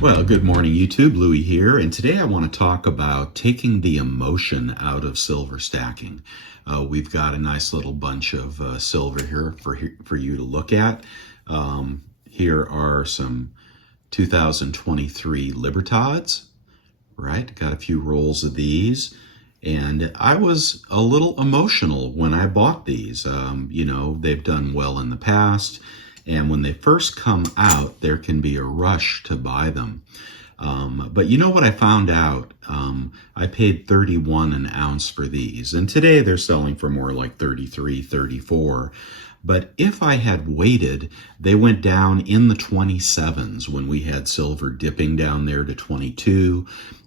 Well, good morning, YouTube. Louis here, and today I want to talk about taking the emotion out of silver stacking. We've got a nice little bunch of silver here for you to look at. Here are some 2023 Libertads, right? Got a few rolls of these. And I was a little emotional when I bought these. They've done well in the past. And when they first come out, there can be a rush to buy them. But you know what I found out? I paid 31 an ounce for these. And today they're selling for more like 33, 34. But if I had waited, they went down in the 27s when we had silver dipping down there to 22.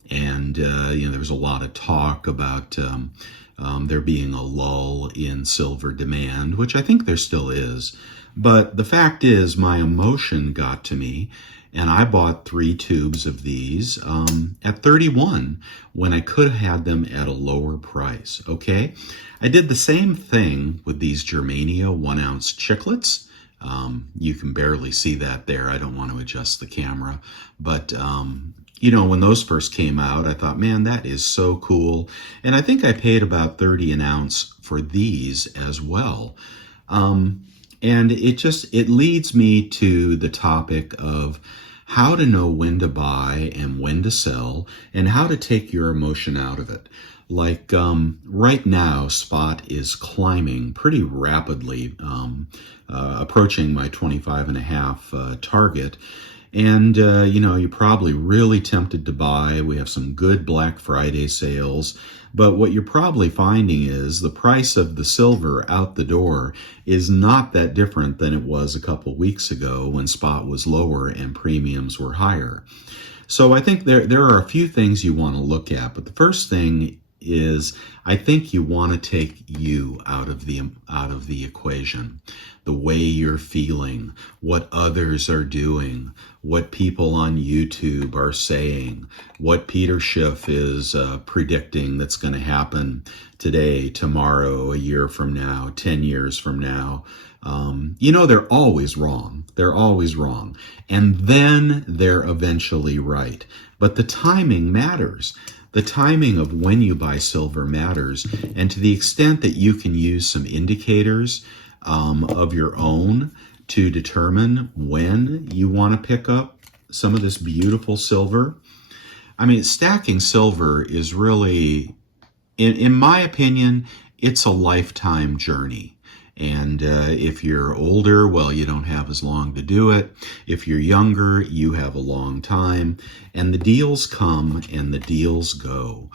And, there was a lot of talk about there being a lull in silver demand, which I think there still is. But the fact is, my emotion got to me, and I bought 3 tubes of these at 31 when I could have had them at a lower price, okay? I did the same thing with these Germania 1-ounce chiclets. You can barely see that there. I don't want to adjust the camera. But, when those first came out, I thought, man, that is so cool. And I think I paid about 30 an ounce for these as well. And it leads me to the topic of how to know when to buy and when to sell and how to take your emotion out of it. Like right now, spot is climbing pretty rapidly, approaching my 25.5 target. And, you're probably really tempted to buy. We have some good Black Friday sales. But what you're probably finding is the price of the silver out the door is not that different than it was a couple weeks ago when spot was lower and premiums were higher. So I think there are a few things you want to look at. But the first thing is I think you want to take you out of the equation. The way you're feeling, what others are doing, what people on YouTube are saying, what Peter Schiff is predicting that's going to happen today, tomorrow, a year from now, 10 years from now. They're always wrong. They're always wrong. And then they're eventually right. But the timing matters. The timing of when you buy silver matters. And to the extent that you can use some indicators of your own to determine when you want to pick up some of this beautiful silver. I mean, stacking silver is really, in my opinion, it's a lifetime journey. And if you're older, well, you don't have as long to do it. If you're younger, you have a long time. And the deals come and the deals go.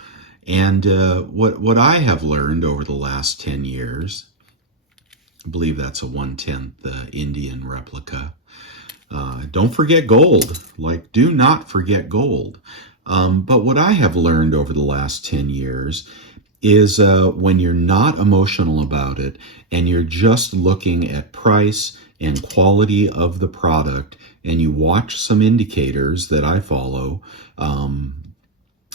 And what I have learned over the last 10 years, I believe that's a 1/10 Indian replica. Don't forget gold. Do not forget gold. But what I have learned over the last 10 years is when you're not emotional about it and you're just looking at price and quality of the product and you watch some indicators that I follow,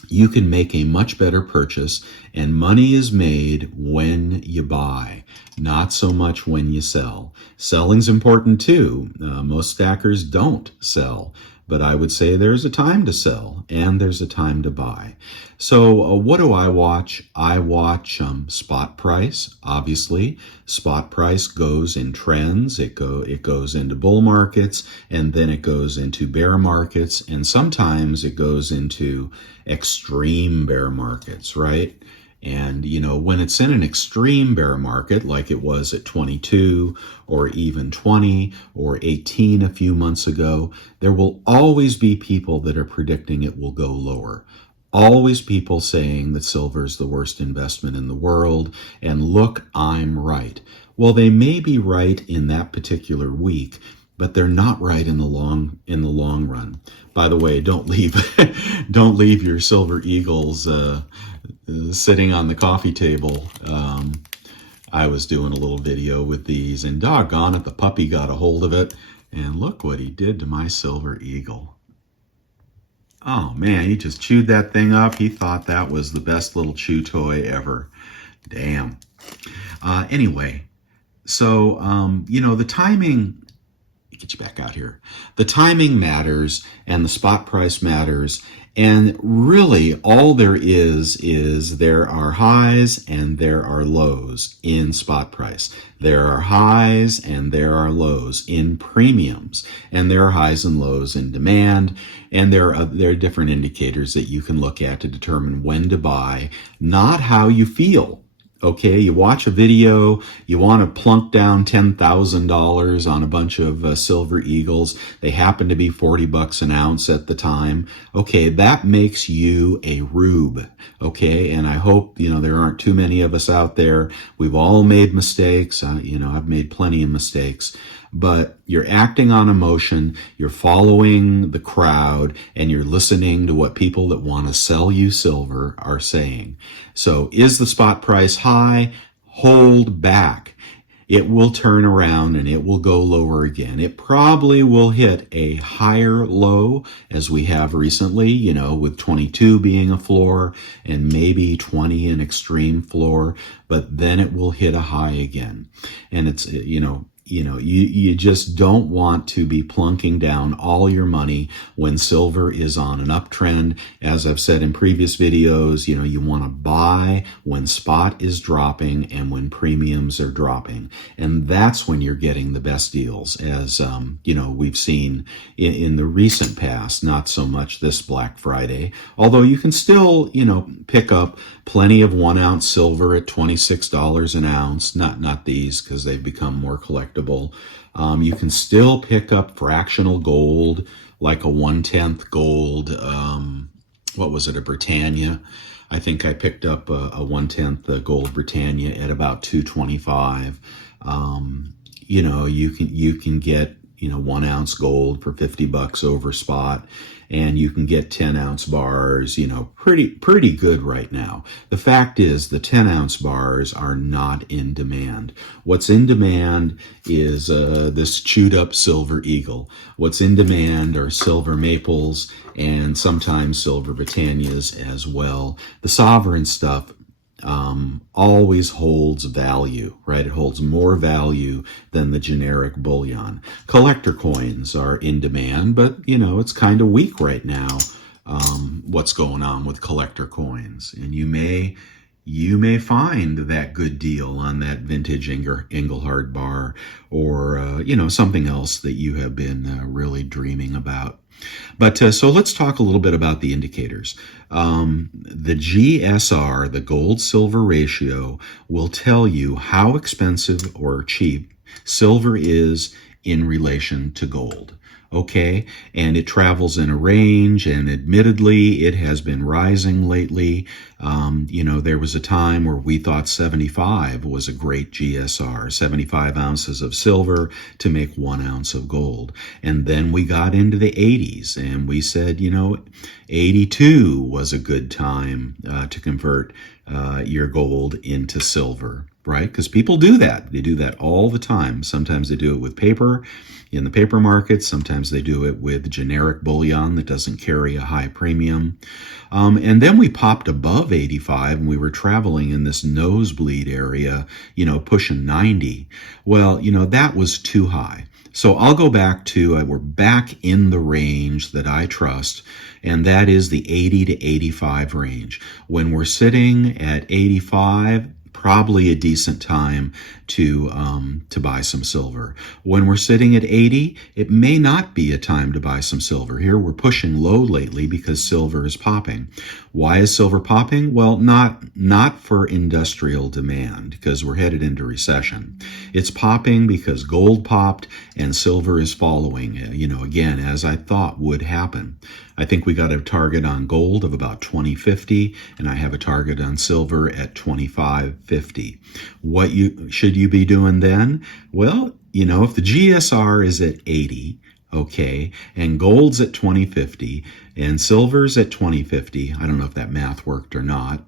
you can make a much better purchase, and money is made when you buy, not so much when you sell. Selling's important too. Most stackers don't sell, but I would say there's a time to sell and there's a time to buy. So what do I watch? I watch spot price. Obviously, spot price goes in trends. It goes into bull markets, and then it goes into bear markets, and sometimes it goes into extreme bear markets, right? And, when it's in an extreme bear market, like it was at 22 or even 20 or 18 a few months ago, there will always be people that are predicting it will go lower. Always people saying that silver is the worst investment in the world, and look, I'm right. Well, they may be right in that particular week, but they're not right in the long run. By the way, don't leave your silver eagles sitting on the coffee table. I was doing a little video with these, and doggone it, the puppy got a hold of it, and look what he did to my silver eagle. Oh man, he just chewed that thing up. He thought that was the best little chew toy ever. Damn. Anyway, so the timing get you back out here. The timing matters and the spot price matters. And really all there is there are highs and there are lows in spot price. There are highs and there are lows in premiums, and there are highs and lows in demand. And there are different indicators that you can look at to determine when to buy, not how you feel. Okay, you watch a video, you want to plunk down $10,000 on a bunch of Silver Eagles. They happen to be 40 bucks an ounce at the time. Okay, that makes you a rube. Okay, and I hope, there aren't too many of us out there. We've all made mistakes. I've made plenty of mistakes. But you're acting on emotion, you're following the crowd, and you're listening to what people that want to sell you silver are saying. So is the spot price high? Hold back. It will turn around and it will go lower again. It probably will hit a higher low as we have recently, with 22 being a floor and maybe 20 an extreme floor, but then it will hit a high again. And it's, you just don't want to be plunking down all your money when silver is on an uptrend. As I've said in previous videos, you want to buy when spot is dropping and when premiums are dropping. And that's when you're getting the best deals, as, we've seen in the recent past, not so much this Black Friday, although you can still, pick up plenty of 1 ounce silver at $26 an ounce. Not these, because they've become more collectible. You can still pick up fractional gold, like a 1/10 gold. What was it, a Britannia? I think I picked up a 1/10 gold Britannia at about $2.25. You can get 1 ounce gold for 50 bucks over spot, and you can get 10 ounce bars, pretty good right now. The fact is the 10 ounce bars are not in demand. What's in demand is this chewed up Silver Eagle. What's in demand are silver maples and sometimes silver Britannias as well. The sovereign stuff always holds value, right? It holds more value than the generic bullion. Collector coins are in demand, but it's kind of weak right now. What's going on with collector coins? And you may find that good deal on that vintage Engelhard bar, or something else that you have been really dreaming about. But so let's talk a little bit about the indicators. The GSR, the gold-silver ratio, will tell you how expensive or cheap silver is in relation to gold. Okay, and it travels in a range, and admittedly, it has been rising lately. There was a time where we thought 75 was a great GSR, 75 ounces of silver to make 1 ounce of gold. And then we got into the 80s, and we said, 82 was a good time to convert your gold into silver, right? Because people do that. They do that all the time. Sometimes they do it with paper in the paper market. Sometimes they do it with generic bullion that doesn't carry a high premium. And then we popped above 85 and we were traveling in this nosebleed area, pushing 90. Well, that was too high. So I'll go back to, we're back in the range that I trust, and that is the 80 to 85 range. When we're sitting at 85, probably a decent time to buy some silver. When we're sitting at 80, it may not be a time to buy some silver. Here we're pushing low lately because silver is popping. Why is silver popping? Well, not for industrial demand, because we're headed into recession. It's popping because gold popped and silver is following, again, as I thought would happen. I think we got a target on gold of about 2050, and I have a target on silver at 2550. What should you be doing then? Well, if the GSR is at 80, okay, and gold's at 2050 and silver's at 2050, I don't know if that math worked or not,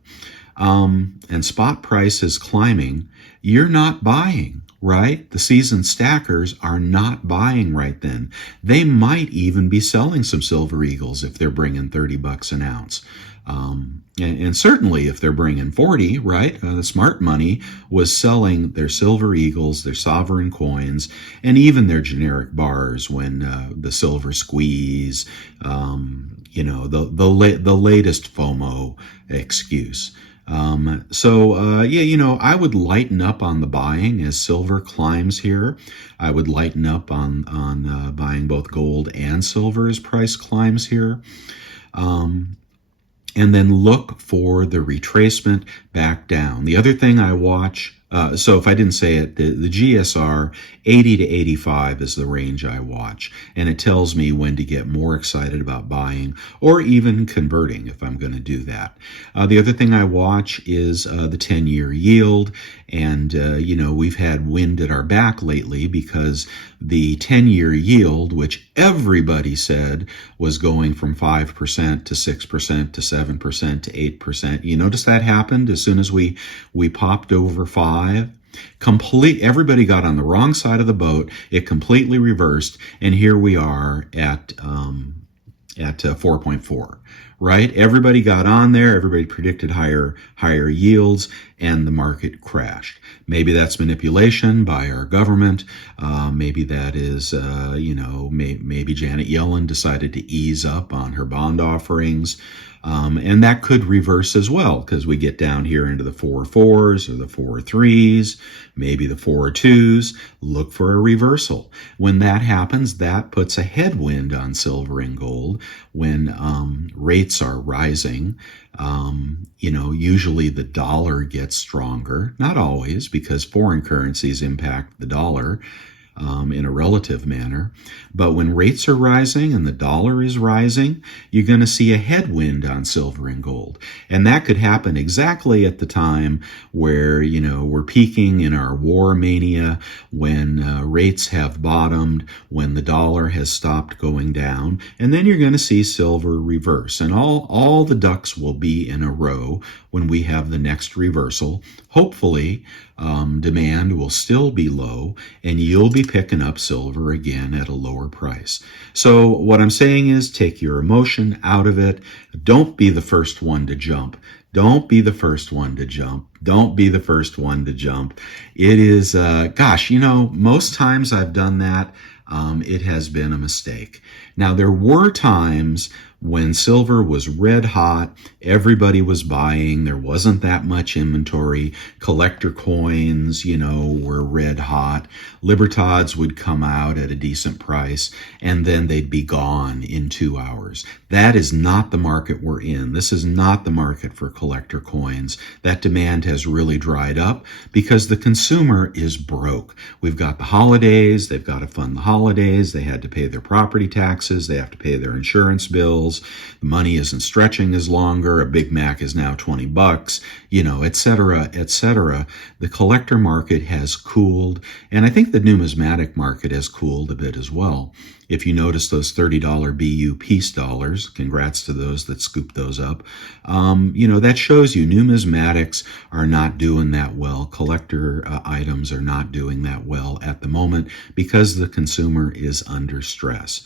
and spot price is climbing, you're not buying. right? The seasoned stackers are not buying right then. They might even be selling some Silver Eagles if they're bringing $30 an ounce. And certainly if they're bringing 40, right? The smart money was selling their Silver Eagles, their sovereign coins, and even their generic bars when the Silver Squeeze, the latest FOMO excuse. I would lighten up on the buying as silver climbs here. I would lighten up on buying both gold and silver as price climbs here. And then look for the retracement back down. The other thing I watch, so if I didn't say it, the GSR 80 to 85 is the range I watch, and it tells me when to get more excited about buying or even converting if I'm going to do that. The other thing I watch is the 10-year yield, and we've had wind at our back lately because the 10-year yield, which everybody said was going from 5% to 6% to 7% to 8%. You notice that happened as soon as we popped over 5. Everybody got on the wrong side of the boat. It completely reversed, and here we are at 4.4. Right? Everybody got on there. Everybody predicted higher yields, and the market crashed. Maybe that's manipulation by our government. Maybe that is, maybe Janet Yellen decided to ease up on her bond offerings. And that could reverse as well, because we get down here into the 4.4s or the 4.3s, maybe the 4.2s. Look for a reversal. When that happens, that puts a headwind on silver and gold. When rates are rising, usually the dollar gets stronger. Not always, because foreign currencies impact the dollar in a relative manner. But when rates are rising and the dollar is rising, you're going to see a headwind on silver and gold. And that could happen exactly at the time where, we're peaking in our war mania, when rates have bottomed, when the dollar has stopped going down. And then you're going to see silver reverse. And all the ducks will be in a row when we have the next reversal. Hopefully, demand will still be low, and you'll be picking up silver again at a lower price. So what I'm saying is, take your emotion out of it. Don't be the first one to jump. Don't be the first one to jump. Don't be the first one to jump. It is, most times I've done that. It has been a mistake. Now, there were times when silver was red hot, everybody was buying, there wasn't that much inventory, collector coins, were red hot, Libertads would come out at a decent price, and then they'd be gone in 2 hours. That is not the market we're in. This is not the market for collector coins. That demand has really dried up because the consumer is broke. We've got the holidays, they've got to fund the holidays, they had to pay their property taxes, they have to pay their insurance bills, the money isn't stretching as longer, a Big Mac is now $20, et cetera, et cetera. The collector market has cooled, and I think the numismatic market has cooled a bit as well. If you notice those $30 BU peace dollars, congrats to those that scooped those up, that shows you numismatics are not doing that well. Collector items are not doing that well at the moment because the consumer is under stress.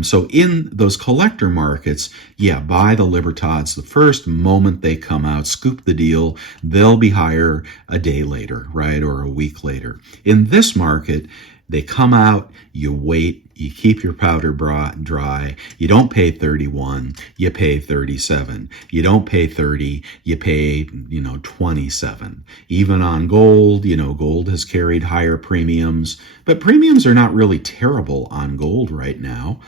So in those collector markets, buy the Libertads the first moment they come out, scoop the deal. They'll be higher a day later, right, or a week later. In this market, they come out, you wait, you keep your powder dry. You don't pay 31, you pay 37. You don't pay 30, you pay, 27. Even on gold, gold has carried higher premiums, but premiums are not really terrible on gold right now.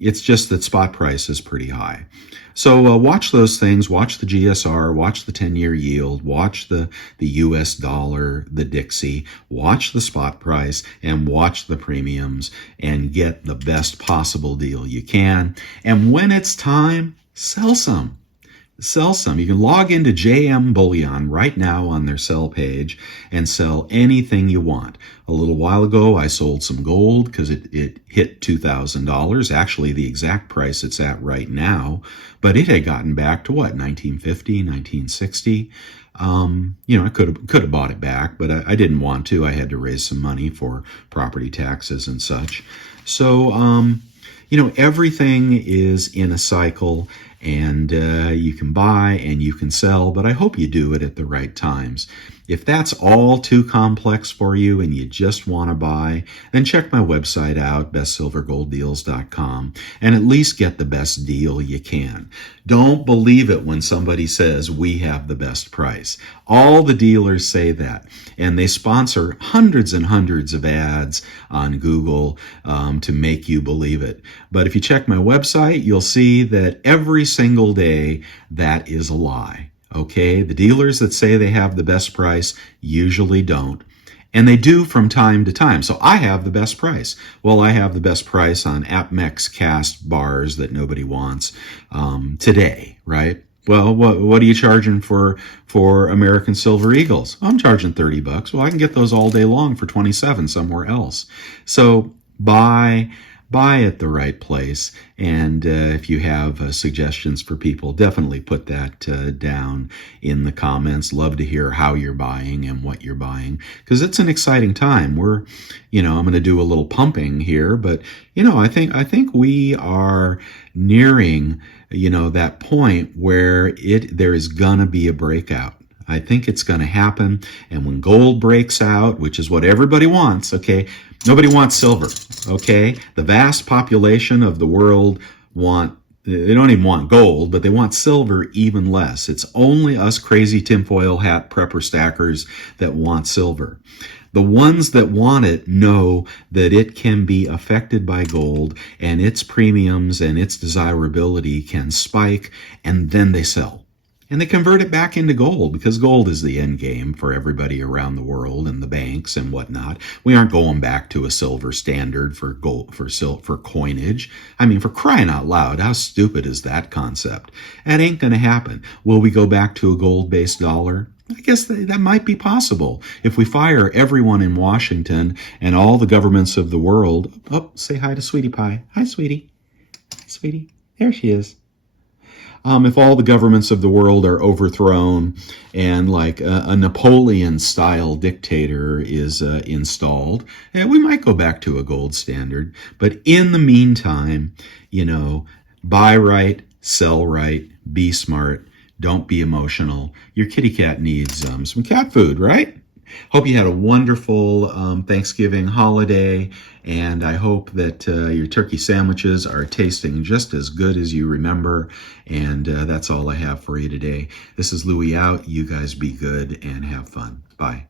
It's just that spot price is pretty high. So watch those things, watch the GSR, watch the 10-year yield, watch the US dollar, the Dixie, watch the spot price, and watch the premiums, and get the best possible deal you can. And when it's time, sell some. sell some. You can log into JM Bullion right now on their sell page and sell anything you want. A little while ago, I sold some gold because it hit $2,000, actually the exact price it's at right now, but it had gotten back to what, 1950, 1960. I could have bought it back, but I didn't want to. I had to raise some money for property taxes and such. So, everything is in a cycle, and you can buy and you can sell, but I hope you do it at the right times. If that's all too complex for you and you just want to buy, then check my website out, bestsilvergolddeals.com, and at least get the best deal you can. Don't believe it when somebody says we have the best price. All the dealers say that, and they sponsor hundreds and hundreds of ads on Google to make you believe it. But if you check my website, you'll see that every single day that is a lie. Okay, the dealers that say they have the best price usually don't, and they do from time to time. So I have the best price. Well, I have the best price on APMEX cast bars that nobody wants today, right? Well, what are you charging for American Silver Eagles? I'm charging $30. Well, I can get those all day long for $27 somewhere else. So buy at the right place. And if you have suggestions for people, definitely put that down in the comments. Love to hear how you're buying and what you're buying, because it's an exciting time. I'm going to do a little pumping here, but I think we are nearing that point where there is gonna be a breakout. I think it's going to happen. And when gold breaks out, which is what everybody wants, okay, nobody wants silver, okay? The vast population of the world they don't even want gold, but they want silver even less. It's only us crazy tinfoil hat prepper stackers that want silver. The ones that want it know that it can be affected by gold, and its premiums and its desirability can spike, and then they sell. And they convert it back into gold, because gold is the end game for everybody around the world and the banks and whatnot. We aren't going back to a silver standard for gold, for coinage. I mean, for crying out loud, how stupid is that concept? That ain't going to happen. Will we go back to a gold-based dollar? I guess that might be possible if we fire everyone in Washington and all the governments of the world. Oh, say hi to Sweetie Pie. Hi, Sweetie. Sweetie. There she is. If all the governments of the world are overthrown and like a Napoleon-style dictator is installed, we might go back to a gold standard. But in the meantime, buy right, sell right, be smart, don't be emotional. Your kitty cat needs some cat food, right? Hope you had a wonderful Thanksgiving holiday, and I hope that your turkey sandwiches are tasting just as good as you remember. And that's all I have for you today. This is Louie out. You guys be good and have fun. Bye.